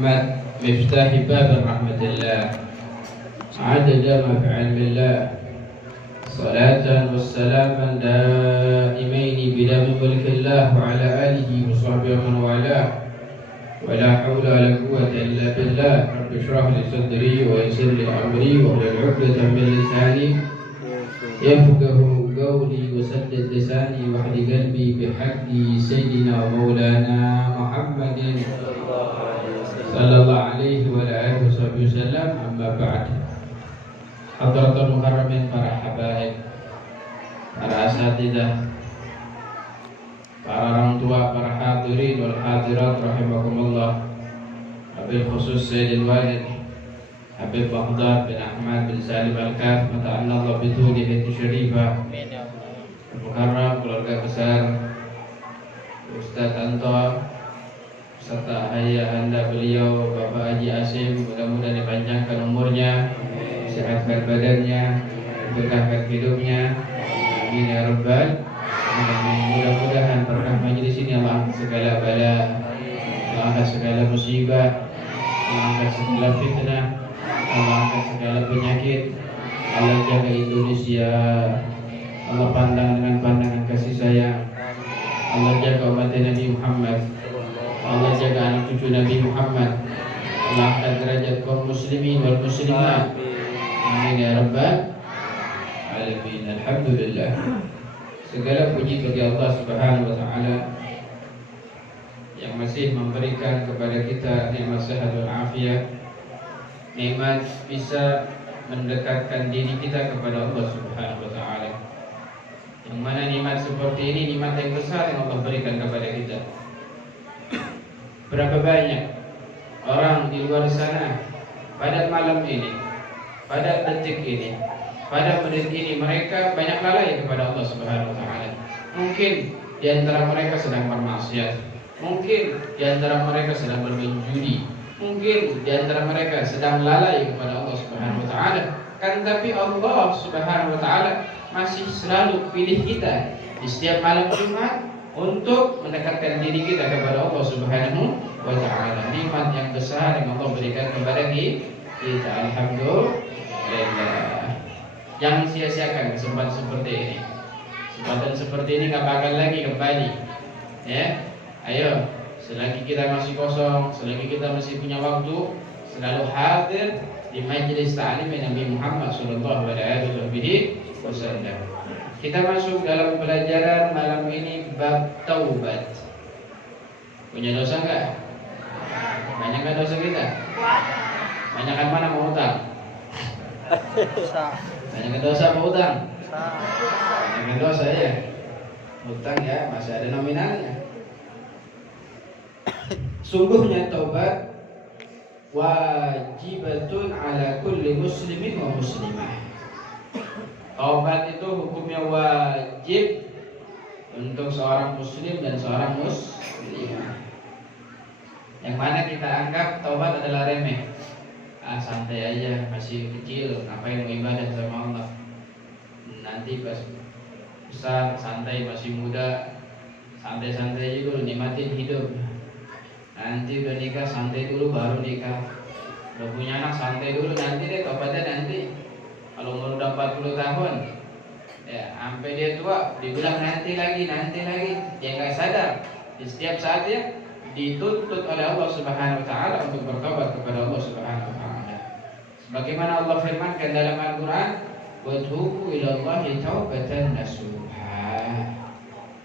محمد مفتاح باب رحمة الله عدد ما في علم الله صلاة والسلاما دائمين بدم ملك الله وعلى آله وصحبه ومن والاه ولا حول ولا قوة إلا بالله رب اشرح لي صدري ويسر لي أمري واحلل عقدة من لساني يفقه قولي وسدد لساني واهد قلبي بحق سيدنا ومولانا محمد صلى الله عليه وعلى آله وصحبه وسلم. أما بعد, Hadratul Mukarramin, para habaib, para asatidzah, para orang tua, para hadirin wal hadirat rahimakumullah. Habib khusus Sayyidil Walid Habib Baghdad bin Ahmad bin Salim Al-Kaf, mata'anna Allah bituli binti syarifah Mukarram, keluarga besar Ustaz Anto serta ayahanda beliau Bapak Haji Asim, mudah-mudahan dipanjangkan umurnya, sehatkan badannya, berkahkan hidupnya, amin ya rabbal alamin. Mudah-mudahan berkah majelis ini Allah angkat segala bala, Allah angkat segala musibah, Allah angkat segala fitnah, Allah angkat segala penyakit, Allah jaga Indonesia, Allah pandang dengan pandangan kasih sayang, Allah jaga umat Nabi Muhammad, Allah jaga anak cucu Nabi Muhammad, Allah angkat derajat kaum muslimin wal muslimat, amin ya rabbal alamin. Alhamdulillah, segala puji bagi Allah Subhanahu wa taala yang masih memberikan kepada kita nikmat sehat wal afiat, nikmat bisa mendekatkan diri kita kepada Allah Subhanahu wa taala. Yang mana nikmat seperti ini nikmat yang besar yang Allah berikan kepada kita. Berapa banyak orang di luar sana pada malam ini, pada detik ini, pada menit ini mereka banyak lalai kepada Allah Subhanahu wa taala. Mungkin di antara mereka sedang bermaksiat, mungkin di antara mereka sedang bermain judi, mungkin di antara mereka sedang lalai kepada Allah Subhanahu wa taala. Kan tapi Allah Subhanahu wa taala masih selalu pilih kita di setiap malam Jumat untuk mendekatkan diri kita kepada Allah Subhanahu wa taala. Nikmat yang besar yang Allah berikan kepada kita. Alhamdulillah. Jangan sia-siakan kesempatan seperti ini. Kesempatan seperti ini gak bakal lagi kembali. Ya, ayo, selagi kita masih kosong, selagi kita masih punya waktu, selalu hadir di majelis ta'lim Nabi Muhammad sallallahu alaihi wasallam. Kita masuk dalam pelajaran malam ini bab taubat. Punya dosa enggak? Banyak enggak dosa kita? Banyakan mana mau utang? Banyak dosa apa utang? Banyak dosa ya. Utang ya masih ada nominalnya. Sungguhnya taubat wajibatun ala kulli muslimin wa muslimah. Taubat itu hukumnya wajib untuk seorang muslim dan seorang muslimah. Yang mana kita anggap taubat adalah remeh. Santai aja, masih kecil, ngapain mau ibadah sama Allah. Nanti pas besar, santai, masih muda, santai-santai aja dulu, nikmatin hidup. Nanti udah nikah, santai dulu baru nikah. Udah punya anak, santai dulu, nanti deh taubatnya nanti. Kalau umur udah 40 tahun, ya sampai dia tua, dibilang nanti lagi. Dia nggak sadar, di setiap saatnya dituntut oleh Allah Subhanahu wa taala untuk bertobat kepada Allah Subhanahu wa taala. Sebagaimana Allah firmankan dalam Al-Qur'an, "Wa tubu ilallahi taubatan nasuha."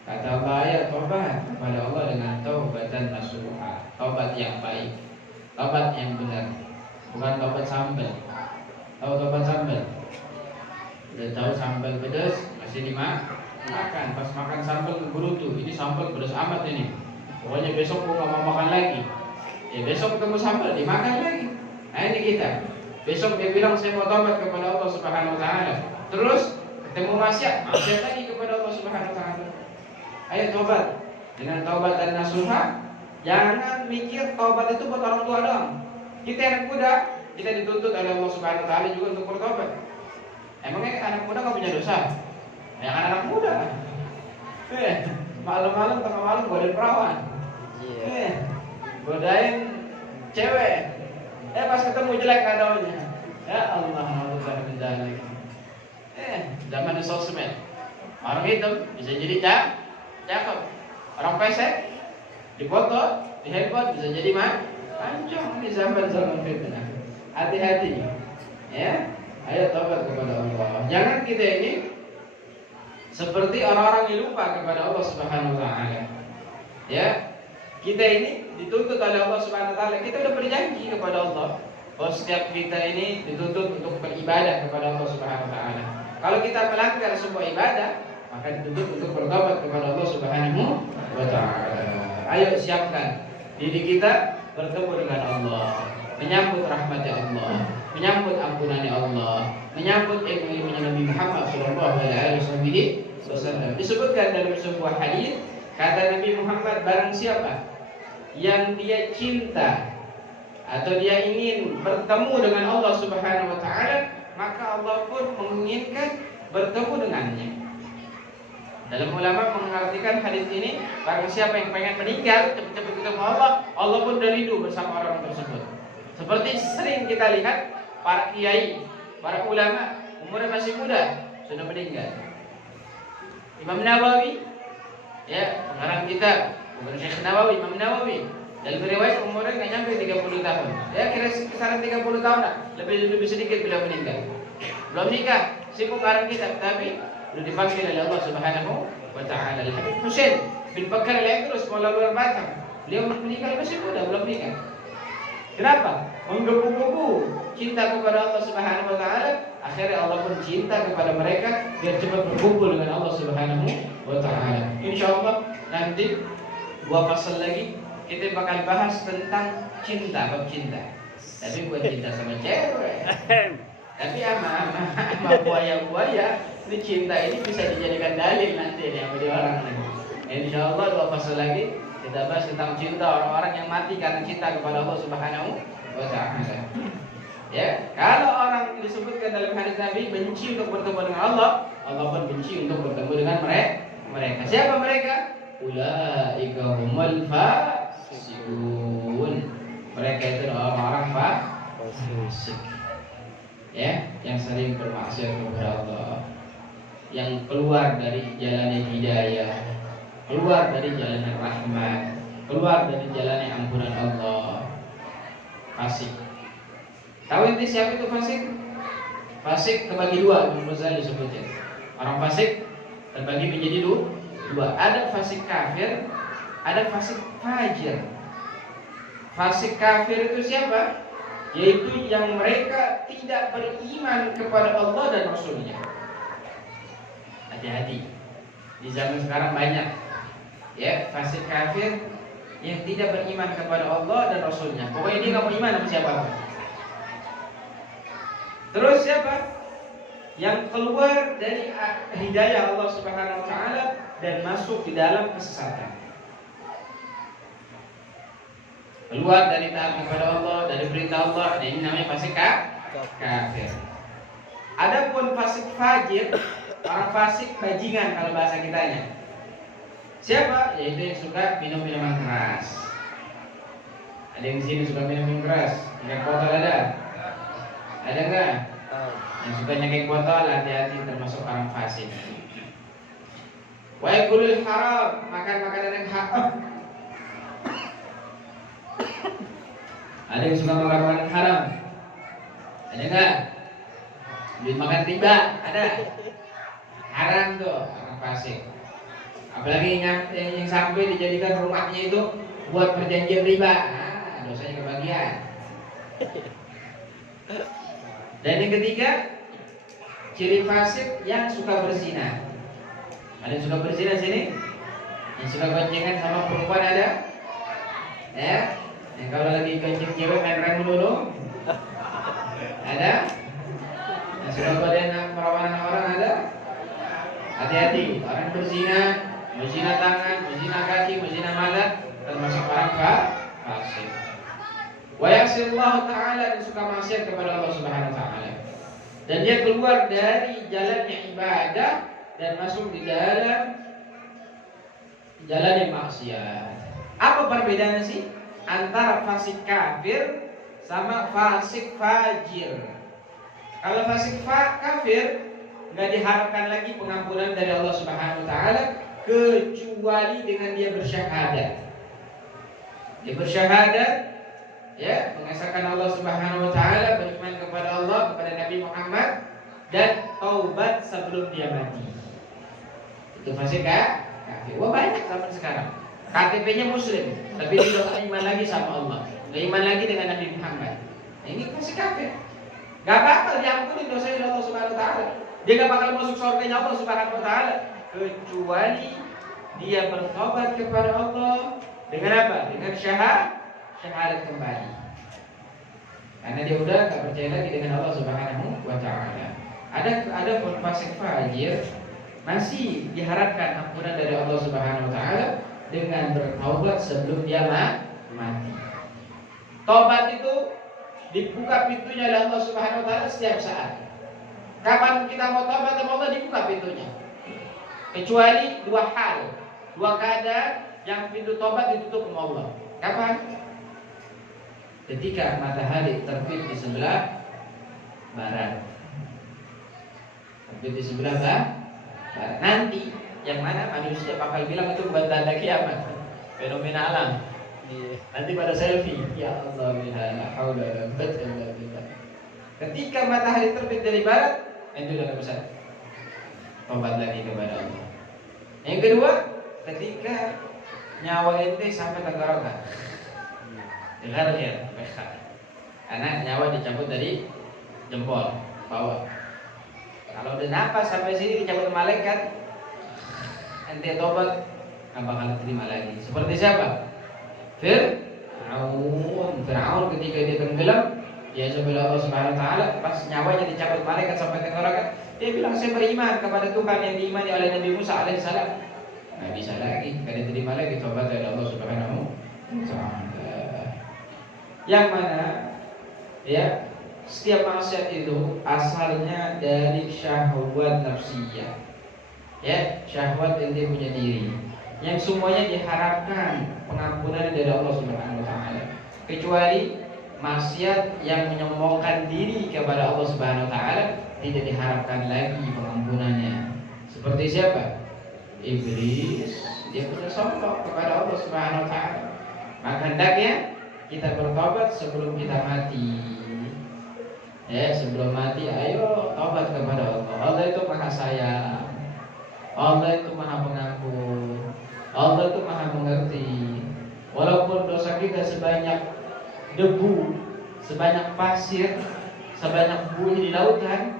Kata Allah, ya tobat kepada Allah dengan taubatan nasuha, taubat yang baik, taubat yang benar, bukan taubat sambal. Tahu taubat sambal? Udah tahu sambal pedas masih dimakan, pas makan sambal berutuh, ini sambal pedas amat ini. Pokoknya besok gua gak mau makan lagi. Ya besok ketemu sambal dimakan lagi. Nah ini kita. Besok dia bilang saya mau taubat kepada Allah Subhanahu wa taala. Terus ketemu maksiat lagi kepada Allah Subhanahu wa taala. Ayo tobat. Dengan taubat dan nasuha, jangan mikir taubat itu buat orang tua doang. Kita anak muda, kita dituntut oleh Allah Subhanahu wa taala juga untuk bertobat. Emangnya anak muda gak punya dosa? Ya kan anak muda. Malam-malam tengah malam godain perawan. Godain cewek. Pas ketemu jelek nggak taunya. Ya Allah, alhamdulillah min dzalik. Zaman sosmed. Orang hitam bisa jadi cakep. Orang pesek dipoto di handphone bisa jadi mancung di zaman fitnah. Hati-hati. Ya. Ayo tobat kepada Allah. Jangan kita ini seperti orang-orang yang lupa kepada Allah Subhanahu wa taala. Ya. Kita ini dituntut oleh Allah Subhanahu wa taala. Kita sudah berjanji kepada Allah bahwa setiap kita ini dituntut untuk beribadah kepada Allah Subhanahu wa taala. Kalau kita melanggar sebuah ibadah, maka dituntut untuk bertobat kepada Allah Subhanahu wa taala. Ayo siapkan diri kita bertemu dengan Allah, menyambut rahmat Allah, menyambut ampunan Allah, menyambut ilmu-ilmunya Nabi Muhammad sallallahu alaihi wasallam. Disebutkan dalam sebuah hadis, kata Nabi Muhammad, barang siapa yang dia cinta atau dia ingin bertemu dengan Allah Subhanahu wa taala, maka Allah pun menginginkan bertemu dengannya. Dalam ulama mengartikan hadis ini, barang siapa yang pengen meninggal cepat-cepat ketemu Allah, Allah pun sudah rindu bersama orang tersebut. Seperti sering kita lihat para kiai, para ulama umurnya masih muda sudah meninggal. Imam Nawawi, ya pengarang kitab, bukan Syekh Nawawi, Imam Nawawi. Dalam riwayat umurnya nggak nyampe 30 tahun. Ya kira kisaran 30 tahun lah, lebih sedikit beliau meninggal. Belum nikah, sibuk ngarang kitab, tapi sudah dipanggil oleh Allah Subhanahu wa taala. Habib Husain bin Bakar Al-Idrus Maula Luar Batam, beliau meninggal masih muda, belum nikah. Kenapa? Menggebu-gebu cinta kepada Allah Subhanahu wa taala, akhirnya Allah pun cinta kepada mereka biar cepat berkumpul dengan Allah Subhanahu wa taala. Insyaallah nanti dua pasal lagi kita bakal bahas tentang cinta, bab cinta. Tapi bukan cinta sama cewek. Tapi sama buaya-buaya, ini cinta ini bisa dijadikan dalil nanti sama dia orang lagi. Insyaallah dua pasal lagi kita bahas tentang cinta orang-orang yang mati karena cinta kepada Allah Subhanahu wa taala. Ya, kalau orang disebutkan dalam hadis Nabi benci untuk bertemu dengan Allah, Allah pun benci untuk bertemu dengan mereka. Siapa mereka? Ulaika humul fasiqun. Mereka itu orang-orang fasik. Ya, yang sering bermaksiat kepada Allah, yang keluar dari jalan hidayah, keluar dari jalan rahmat, keluar dari jalan ampunan Allah. Fasik. Tahu ini siapa itu fasik? Fasik terbagi dua, Imam Ghazali sebutnya. Orang fasik terbagi menjadi dua. Ada fasik kafir, ada fasik fajir. Fasik kafir itu siapa? Yaitu yang mereka tidak beriman kepada Allah dan Rasulnya. Hati-hati. Di zaman sekarang banyak ya fasik kafir yang tidak beriman kepada Allah dan Rasulnya. Pokoknya dia nggak mau iman sama siapa. Terus siapa? Yang keluar dari hidayah Allah Subhanahu wa taala dan masuk di dalam kesesatan. Keluar dari taat kepada Allah, dari perintah Allah, dan ini namanya fasik kafir. Adapun fasik fajir, orang fasik bajingan kalau bahasa kitanya. Siapa? Yaitu yang suka minum minuman keras. Ada yang di sini suka minum keras? Nyekek botol ada? Ada enggak? Yang suka nyekek botol, hati-hati termasuk orang fasik. Wa yakulul haram, makan makanan yang haram. Ada yang suka makan makanan haram? Ada enggak? Beli makan riba? Ada? Haram tuh orang fasik. Apalagi yang sampai dijadikan rumahnya itu buat perjanjian riba, dosanya kebagian. Dan yang ketiga, ciri fasik yang suka berzina. Ada yang suka berzina sini? Yang suka goncengan sama perempuan ada? Ya? Yang kalau lagi gonceng cewek main rem dulu? Ada? Yang suka badan perawanan orang ada? Hati-hati, orang berzina, berzina tangan, berzina kaki, berzina malat, termasuk orang fasik. Wa yasillahu ta'ala, dan suka maksiat kepada Allah Subhanahu wa taala. Dan dia keluar dari jalannya ibadah dan masuk di dalam jalan yang maksiat. Apa perbedaannya sih? antara fasik kafir sama fasik fajir. Kalau fasik kafir nggak diharapkan lagi pengampunan dari Allah Subhanahu wa taala kecuali dengan dia bersyahadat. Dia bersyahadat, ya, mengesahkan Allah Subhanahu wa taala, beriman kepada Allah, kepada Nabi Muhammad, dan taubat sebelum dia mati. Itu fasik kafir. Wah, banyak zaman sekarang. KTP-nya muslim, tapi dia tidak iman lagi sama Allah, tidak iman lagi dengan Nabi Muhammad. Nah, ini fasik kafir. Gak bakal diampuni dosanya oleh Allah Subhanahu wa taala. Dia gak bakal masuk surganya Allah Subhanahu wa taala kecuali dia bertobat kepada Allah dengan apa? Dengan syahadat kembali. Karena dia udah gak percaya lagi dengan Allah Subhanahu wa taala. Ada pun fasik fajir masih diharapkan ampunan dari Allah Subhanahu wa taala dengan bertaubat sebelum dia mati. Taubat itu dibuka pintunya oleh Allah Subhanahu wa taala setiap saat. Kapan kita mau taubat sama Allah dibuka pintunya. Kecuali dua hal, dua keadaan yang pintu taubat ditutup sama Allah. Kapan? Ketika matahari terbit di sebelah barat. Terbit di sebelah barat. Nanti yang mana manusia bakal bilang itu bukan tanda kiamat, fenomena alam. Nanti pada selfie, ya Allah, la haula wala quwwata illa billah. Ketika matahari terbit dari barat, itu udah besar. Tobat lagi kepada Allah. Yang kedua, ketika nyawa ente sampai tenggorokan. Dengar ya, karena nyawa dicabut dari jempol bawah. Kalau udah napas sampai sini dicabut malaikat, ente tobat nggak bakal terima lagi. Seperti siapa? Fir'aun ketika dia tenggelam, dia sebelah Allah Subhanahu wa taala, pas nyawanya dicabut malaikat sampai tenggorokan, dia bilang saya beriman kepada Tuhan yang diimani oleh Nabi Musa alaihissalam. Nggak bisa lagi, nggak diterima lagi tobat dari Allah Subhanahu wa taala. Yang mana ya setiap maksiat itu asalnya dari syahwat nafsiyah. Ya, syahwat yang dia punya diri. Yang semuanya diharapkan pengampunan dari Allah Subhanahu wa taala. Kecuali maksiat yang menyombongkan diri kepada Allah Subhanahu wa taala tidak diharapkan lagi pengampunannya. Seperti siapa? Iblis. Dia punya sombong kepada Allah Subhanahu wa taala. Maka hendaknya kita bertobat sebelum kita mati. Ya, sebelum mati ayo tobat kepada Allah. Allah itu Maha Sayang. Allah itu Maha Pengampun. Allah itu Maha Mengerti. Walaupun dosa kita sebanyak debu, sebanyak pasir, sebanyak buih di lautan,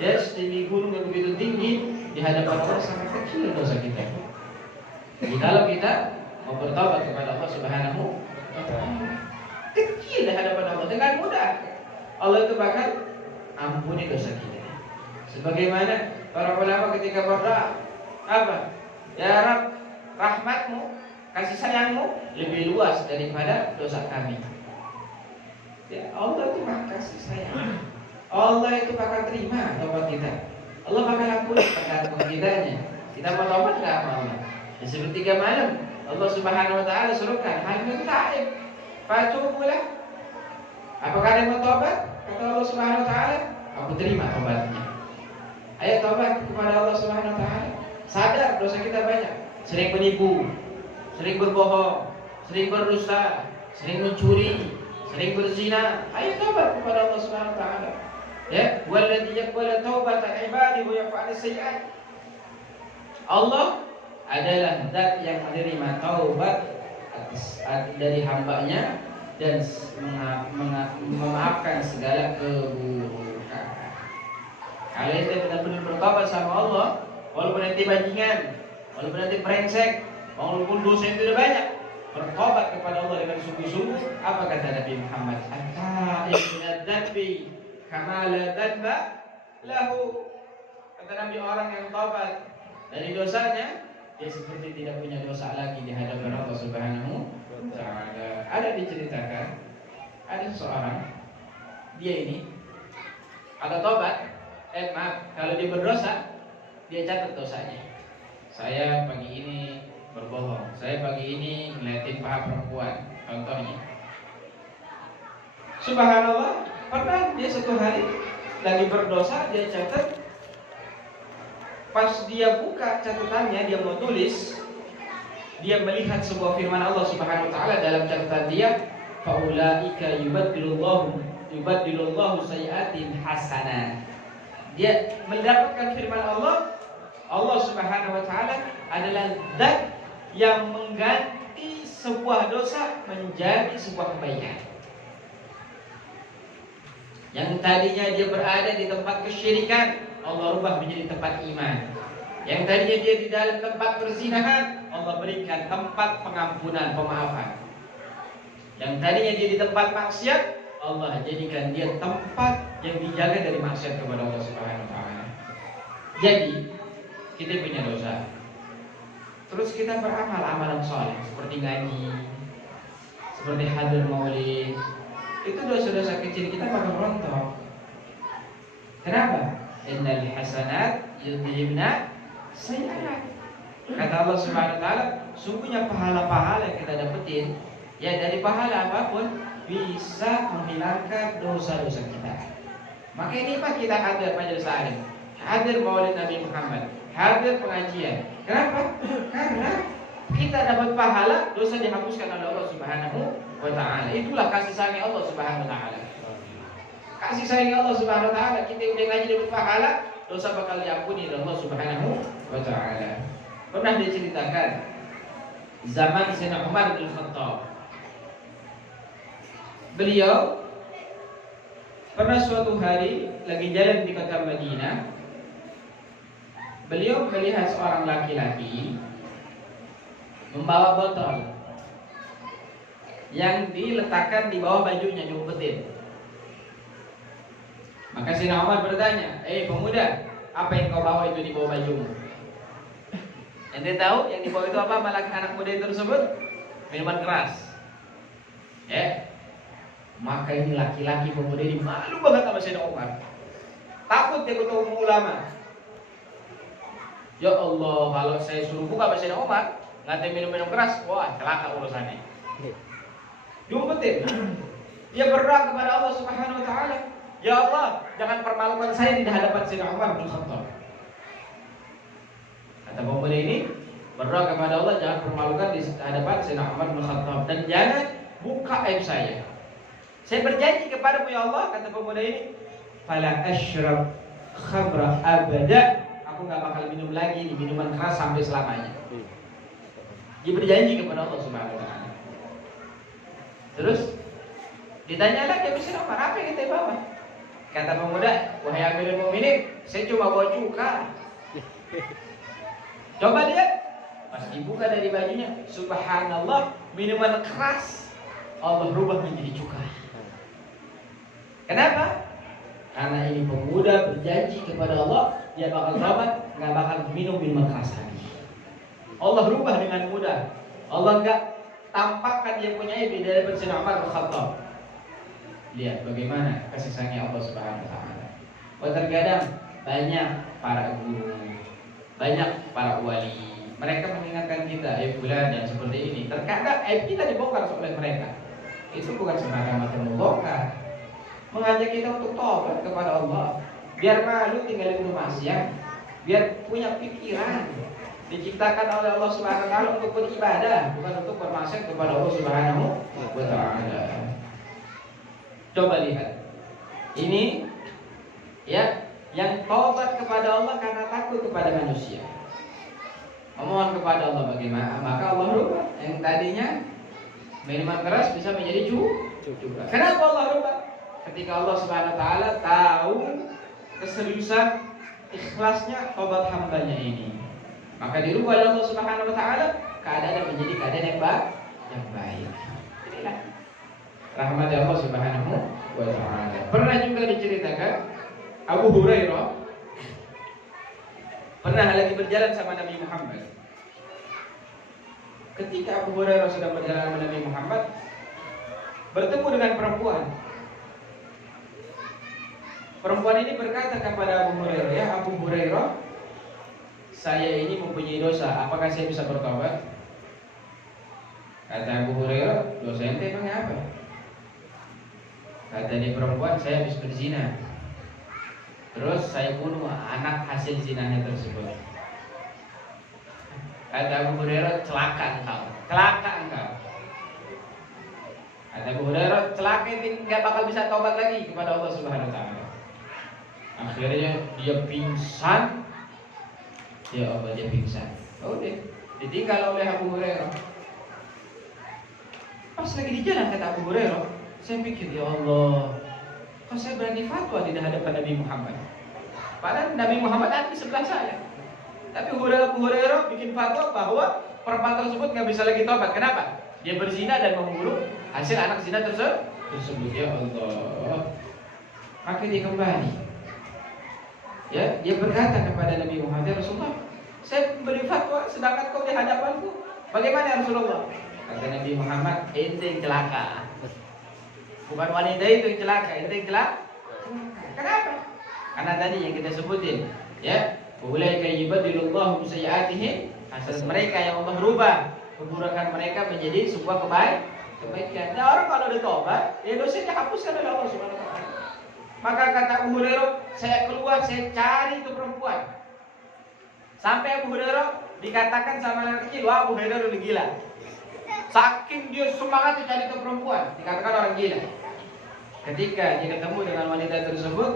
ya setinggi gunung yang begitu tinggi, di hadapan Allah sangat kecil dosa kita. Jadi kalau kita mau bertobat kepada Allah Subhanahu wa taala, kecil di hadapan Allah, dengan mudah Allah itu bakal ampuni dosa kita. Sebagaimana para ulama ketika berdoa, apa? Ya Rabb, rahmatmu, kasih sayangmu lebih luas daripada dosa kami. Ya, Allah itu maha kasih sayang. Allah itu bakal terima taubat kita. Allah bakal ampuni perkara kitanya. Kita mau taubat nggak sama Allah? Di sepertiga malam Allah Subhanahu wa taala suruhkan hal min ta'ib fatubulah. Apakah ada yang mau taubat? Kata Allah Subhanahu wa taala, aku terima taubatnya. Ayo taubat kepada Allah Subhanahu wa taala. Sadar dosa kita banyak. Sering menipu, sering berbohong, sering berdusta, sering mencuri, sering berzina. Ayo taubat kepada Allah Subhanahu wa taala. Ya, walladzi yaqbalu taubatan ibadihi wa yaf'alu sayyi'at. Allah adalah zat yang menerima taubat dari hambanya dan memaafkan segala keburukan. Kalau kita benar-benar bertobat sama Allah, walaupun nanti bajingan, walaupun nanti brengsek, walaupun dosa itu sudah banyak, bertobat kepada Allah dengan sungguh-sungguh. Apa kata Nabi Muhammad? At-ta'ib minadz dzanbi kama la dzanba lahu. Kata Nabi, orang yang tobat dari dosanya, dia seperti tidak punya dosa lagi di hadapan Allah Subhanahu wa taala. Ada diceritakan, ada seseorang, dia ini kalau tobat, kalau dia berdosa, dia catat dosanya. Saya pagi ini berbohong, saya pagi ini ngeliatin paha perempuan, contohnya. Subhanallah, pernah dia satu hari lagi berdosa, dia catat. Pas dia buka catatannya, dia mau tulis, dia melihat sebuah firman Allah Subhanahu wa taala dalam catatan dia, faulaika yubaddilullahu sayyi'atihim hasanat. Dia mendapatkan firman Allah, Allah Subhanahu wa taala adalah zat yang mengganti sebuah dosa menjadi sebuah kebaikan. Yang tadinya dia berada di tempat kesyirikan, Allah rubah menjadi tempat iman. Yang tadinya dia di dalam tempat perzinahan, Allah berikan tempat pengampunan, pemaafan. Yang tadinya dia di tempat maksiat, Allah jadikan dia tempat yang dijaga dari maksiat kepada Allah Subhanahu wa taala. Jadi, kita punya dosa. Terus kita beramal amalan saleh seperti ngaji, seperti hadir maulid. Itu dosa-dosa kecil kita bakal rontok. Kenapa? Innal hasanat yudhibna sayyi'at. Kata Allah Subhanahu wa taala, sungguhnya pahala-pahala yang kita dapetin, ya dari pahala apapun bisa menghilangkan dosa-dosa kita. Maka ini Pak, kita hadir majelis taklim, hadir maulid Nabi Muhammad, hadir pengajian. Kenapa? Karena kita dapat pahala, dosa dihapuskan oleh Allah Subhanahu wa taala. Itulah kasih sayang Allah Subhanahu wa taala. Kasih sayang Allah Subhanahu wa taala, kita udah ngaji dapat pahala, dosa bakal diampuni oleh Allah Subhanahu wa taala. Pernah diceritakan zaman Sayyidina Umar bin Khattab. Beliau pernah suatu hari lagi jalan di kota Madinah. Beliau melihat seorang laki-laki membawa botol yang diletakkan di bawah bajunya, diumpetin. Maka Sayyidina Umar bertanya, pemuda, apa yang kau bawa itu di bawah bajumu? Ente tahu yang di bawah itu apa? Malah anak muda itu tersebut minuman keras. Maka ini laki-laki pemuda ini malu banget sama Sayyidina Umar. Takut dia ketemu ulama. Ya Allah, kalau saya suruh buka sama Sayyidina Umar, ngatain minum-minum keras, wah celaka urusannya. Diumpetin. Dia berdoa kepada Allah Subhanahu wa taala, ya Allah, jangan permalukan saya di hadapan Sayyidina Umar bin Khattab. Kata pemuda ini berdoa kepada Allah, jangan permalukan di hadapan Sayyidina Umar bin Khattab, dan jangan buka aib saya. Saya berjanji kepadamu ya Allah, kata pemuda ini, fala asyrab khamra abada, aku gak bakal minum lagi di minuman keras sampai selamanya. Dia berjanji kepada Allah Subhanahu wa taala. Terus ditanya lagi habis itu, apa yang kita bawa? Kata pemuda, wahai Amirul Mukminin, saya cuma bawa cuka. Coba lihat, pas dibuka dari bajunya, subhanallah, minuman keras Allah rubah menjadi cuka. Kenapa? Karena ini pemuda berjanji kepada Allah, dia bakal tobat, nggak bakal minum minuman keras lagi. Allah rubah dengan mudah. Allah nggak tampakkan dia punya di dalam Sayyidina Umar bin Khattab. Lihat bagaimana kasih sayangnya Allah Subhanahu wa taala. Terkadang banyak para guru, banyak para wali, mereka mengingatkan kita, bulan dan seperti ini. Terkadang kita dibongkar oleh mereka. Itu bukan semata-mata membongkar, mengajak kita untuk tobat kepada Allah, biar malu tinggalin rumah maksiat, biar punya pikiran diciptakan oleh Allah Subhanahu wa taala untuk beribadah, bukan untuk bermaksiat kepada Allah Subhanahu wa taala. Coba lihat. Ini ya, yang tobat kepada Allah karena takut kepada manusia. Memohon kepada Allah bagaimana? Maka Allah rubah. Yang tadinya minuman keras bisa menjadi cuka. Kenapa Allah rubah? Ketika Allah Subhanahu wa taala tahu keseriusan ikhlasnya tobat hambanya ini, maka dirubah oleh Allah Subhanahu wa taala, keadaan menjadi keadaan yang baik. Inilah rahmat Allah Subhanahu wa taala. Pernah juga diceritakan Abu Hurairah pernah lagi berjalan sama Nabi Muhammad. Ketika Abu Hurairah sedang berjalan sama Nabi Muhammad, bertemu dengan perempuan. Perempuan ini berkata kepada Abu Hurairah, ya Abu Hurairah, saya ini mempunyai dosa, apakah saya bisa bertobat? Kata Abu Hurairah, dosa ente emangnya apa? Kata dia perempuan, saya habis berzina. Terus saya bunuh anak hasil zinanya tersebut. Kata Abu Hurairah, celaka engkau. Kata Abu Hurairah, celaka itu nggak bakal bisa taubat lagi kepada Allah Subhanahu Wa Taala. Akhirnya dia pingsan. Ya Allah, dia pingsan. Udah, ditinggal oleh Abu Hurairah. Pas lagi di jalan kata Abu Hurairah, saya pikir, ya Allah, kok saya berani fatwa di hadapan Nabi Muhammad? Padahal Nabi Muhammad ada di sebelah saya. Tapi Abu Hurairah bikin fatwa bahwa perempuan tersebut nggak bisa lagi taubat. Kenapa? Dia berzina dan membunuh hasil anak zina tersebut. Ya Allah. Maka dia kembali. Ya, dia berkata kepada Nabi Muhammad, ya Rasulullah, saya beri fatwa sedangkan kau di hadapanku. Bagaimana ya Rasulullah? Kata Nabi Muhammad, ente yang celaka. Bukan wanita itu yang celaka, ente yang celaka. Kenapa? Karena tadi yang kita sebutin, ya, ulaika yubadilullahu sayyi'atihim hasanat. Mereka yang Allah rubah keburukan mereka menjadi sebuah kebaikan. Nah, orang kalau udah tobat, ya dosanya dihapuskan oleh Allah Subhanahu wa taala. Maka kata Abu Hurairah, saya keluar, saya cari itu perempuan. Sampai Abu Hurairah dikatakan sama anak kecil, wah Abu Hurairah udah gila. Saking dia semangat cari itu perempuan, dikatakan orang gila. Ketika dia ketemu dengan wanita tersebut,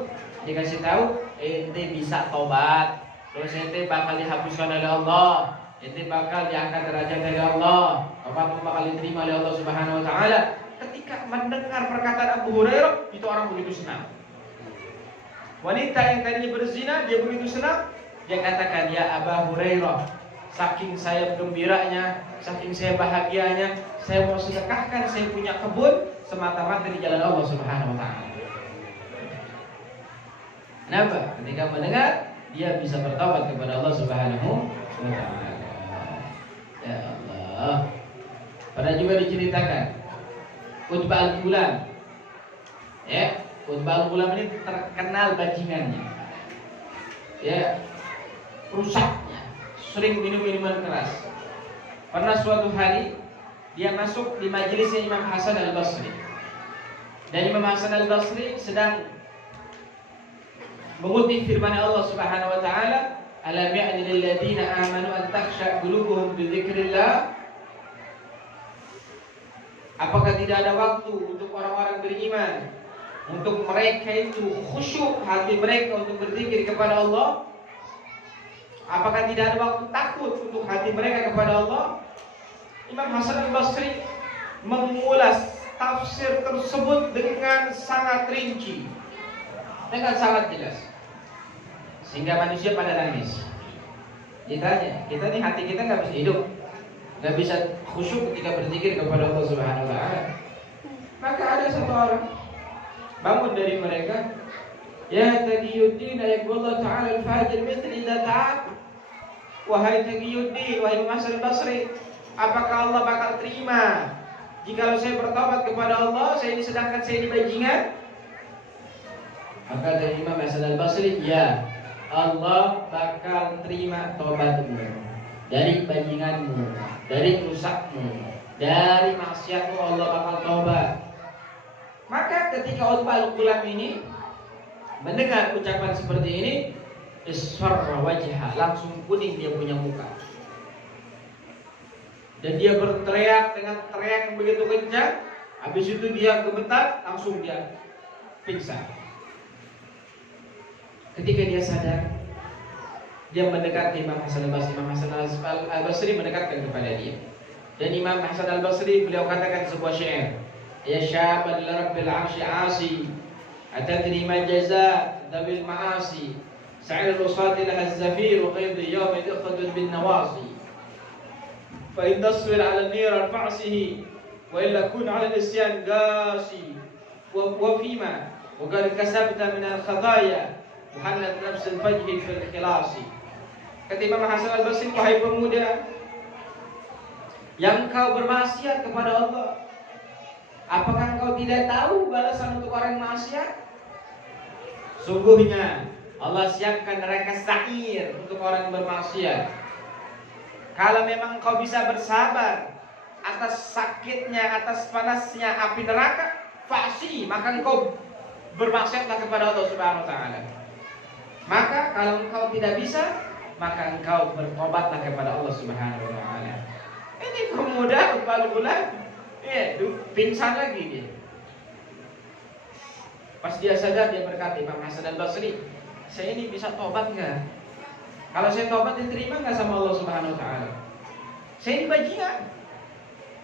dikasih tahu, ente bisa tobat, terus ente bakal dihapuskan oleh Allah, ente bakal diangkat derajat dari Allah, apapun bakal diterima oleh Allah Subhanahu Wa Taala. Ketika mendengar perkataan Abu Hurairah, itu orang begitu senang. Wanita yang tadinya berzina, dia begitu senang. Dia katakan, ya Abu Hurairah, saking saya gembiranya, saking saya bahagianya, saya mau sedekahkan saya punya kebun semata-mata di jalan Allah Subhanahu Wa Taala. Kenapa? Ketika mendengar, dia bisa bertobat kepada Allah Subhanahu Wa Taala. Ya Allah. Pernah juga diceritakan Utbah al-Ghulam. Ya, Utbah al-Ghulam ini terkenal bajingannya. Ya, rusaknya, sering minum minuman keras. Pernah suatu hari dia masuk di majelisnya Imam Hasan al-Basri. Dan Imam Hasan al-Basri sedang mengutip firman Allah Subhanahu wa taala, "Alam ya'ni lil ladzina amanu an takhsha qulubuhum bi dzikrillah?" Apakah tidak ada waktu untuk orang-orang beriman, untuk mereka itu khusyuk hati mereka untuk berzikir kepada Allah? Apakah tidak ada waktu takut untuk hati mereka kepada Allah? Imam Hasan al-Basri mengulas tafsir tersebut dengan sangat rinci, dengan sangat jelas, sehingga manusia pada nangis. Ditanya, kita nih hati kita nggak bisa hidup, nggak bisa khusyuk ketika berzikir kepada Allah Subhanahu Wa Taala. Maka ada satu orang bangun dari mereka, ya Taqiyuddin ayatullah Taala al-Fajr mithli idza ta'ab. Wahai Taqiyuddin, wahai Imam Hasan al-Basri, apakah Allah bakal terima jikalau saya bertobat kepada Allah, saya ini sedangkan saya ini bajingan? Maka dari Imam Hasan al-Basri, ya, Allah bakal terima tobatmu dari bajinganmu, dari rusakmu, dari maksiatmu. Allah bakal tobat. Maka ketika Utbah al-Ghulam ini mendengar ucapan seperti ini, isfarra wajha, langsung kuning dia punya muka. Dan dia berteriak dengan teriak yang begitu kencang. Habis itu dia gemetar, langsung dia pingsan. Ketika dia sadar, dia mendekati Imam Hasan al-Basri. Imam Hasan al-Basri mendekatkan kepada dia. Dan Imam Hasan al-Basri beliau katakan sebuah syair, ya syaban lirabbil arsy asi, atadri ma jaza dabil ma'asi, sa'ir rusati laha az-zafir wa qayd yawm yadkhul bin nawasi, fa in tasbir 'ala an-nir fa'sihi wa illa kun 'ala al-isyan qasi, wa fima wa qad kasabta min al-khataaya muhannat nafs al-fajr fil khilasi. Kata Imam Hasan al-Basri, wahai pemuda yang kau bermaksiat kepada Allah, apakah engkau tidak tahu balasan untuk orang maksiat? Sungguhnya Allah siapkan neraka sa'ir untuk orang yang bermaksiat. Kalau memang kau bisa bersabar atas sakitnya, atas panasnya api neraka, fa'si, maka engkau bermaksiatlah kepada Allah Subhanahu wa taala. Maka kalau engkau tidak bisa, maka engkau bertobatlah kepada Allah Subhanahu wa taala. Ini pemuda Uqbal pingsan lagi dia. Pas dia sadar, dia berkata, Imam Hasan al-Basri, saya ini bisa tobat enggak? Kalau saya tobat diterima enggak sama Allah Subhanahu wa taala? Saya ini bajingan.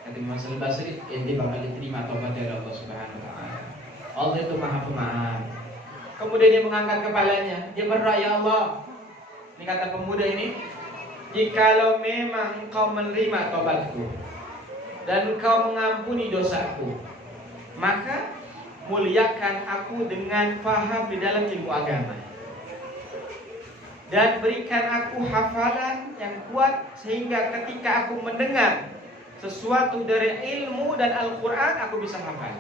Kata Imam Hasan al-Basri, dia bakal diterima tobat dari Allah Subhanahu wa taala. Allah itu Maha Pemaaf. Kemudian dia mengangkat kepalanya, dia berdoa, ya Allah. Ini kata pemuda ini, jikalau memang engkau menerima tobatku dan engkau mengampuni dosaku, maka muliakan aku dengan faham di dalam ilmu agama, dan berikan aku hafalan yang kuat sehingga ketika aku mendengar sesuatu dari ilmu dan Al-Quran aku bisa hafal.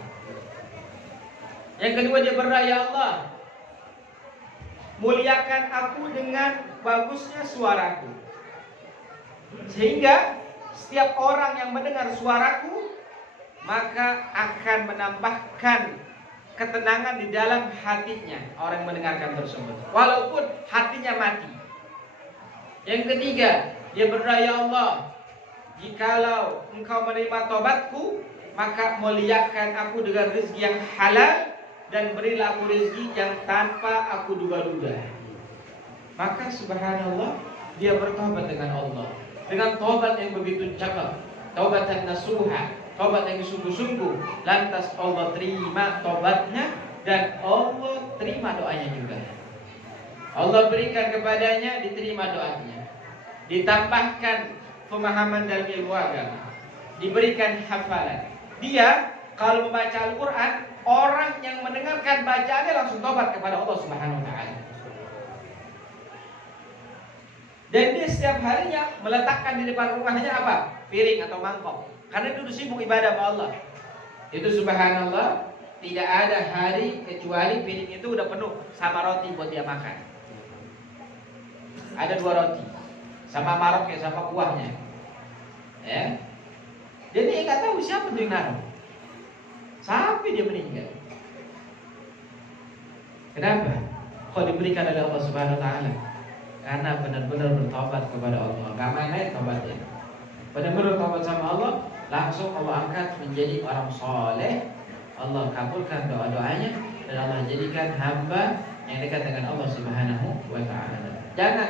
Yang kedua dia berdoa, ya Allah, muliakan aku dengan bagusnya suaraku sehingga setiap orang yang mendengar suaraku maka akan menambahkan ketenangan di dalam hatinya orang yang mendengarkan tersebut, walaupun hatinya mati. Yang ketiga, dia berdoa, ya Allah, jikalau engkau menerima tobatku, maka muliakan aku dengan rezeki yang halal dan berilah aku rezeki yang tanpa aku duga-duga. Maka subhanallah, dia bertobat dengan Allah dengan tobat yang begitu cakap, taubatan nasuha, tobat yang sungguh-sungguh. Lantas Allah terima tobatnya dan Allah terima doanya juga. Allah berikan kepadanya, diterima doanya, ditambahkan pemahaman dalam ilmu agama, diberikan hafalan. Dia kalau membaca Al-Quran, orang yang mendengarkan bacaannya langsung tobat kepada Allah Subhanahu wa taala. Dan dia setiap harinya meletakkan di depan rumahnya apa? Piring atau mangkok. Karena itu sibuk ibadah sama Allah. Itu subhanallah, tidak ada hari kecuali piring itu udah penuh sama roti buat dia makan. Ada 2 roti sama maroknya, sama kuahnya. Ya. Dan dia nggak tahu siapa tuh yang naruh. Sampai dia meninggal. Kenapa? Kok diberikan oleh Allah Subhanahu wa taala? Karena benar-benar bertobat kepada Allah. Gak main-main tobatnya. Benar-benar tobat sama Allah, langsung Allah angkat menjadi orang soleh. Allah kabulkan doa-doanya dan Allah jadikan hamba yang dekat dengan Allah Subhanahu wa taala. Jangan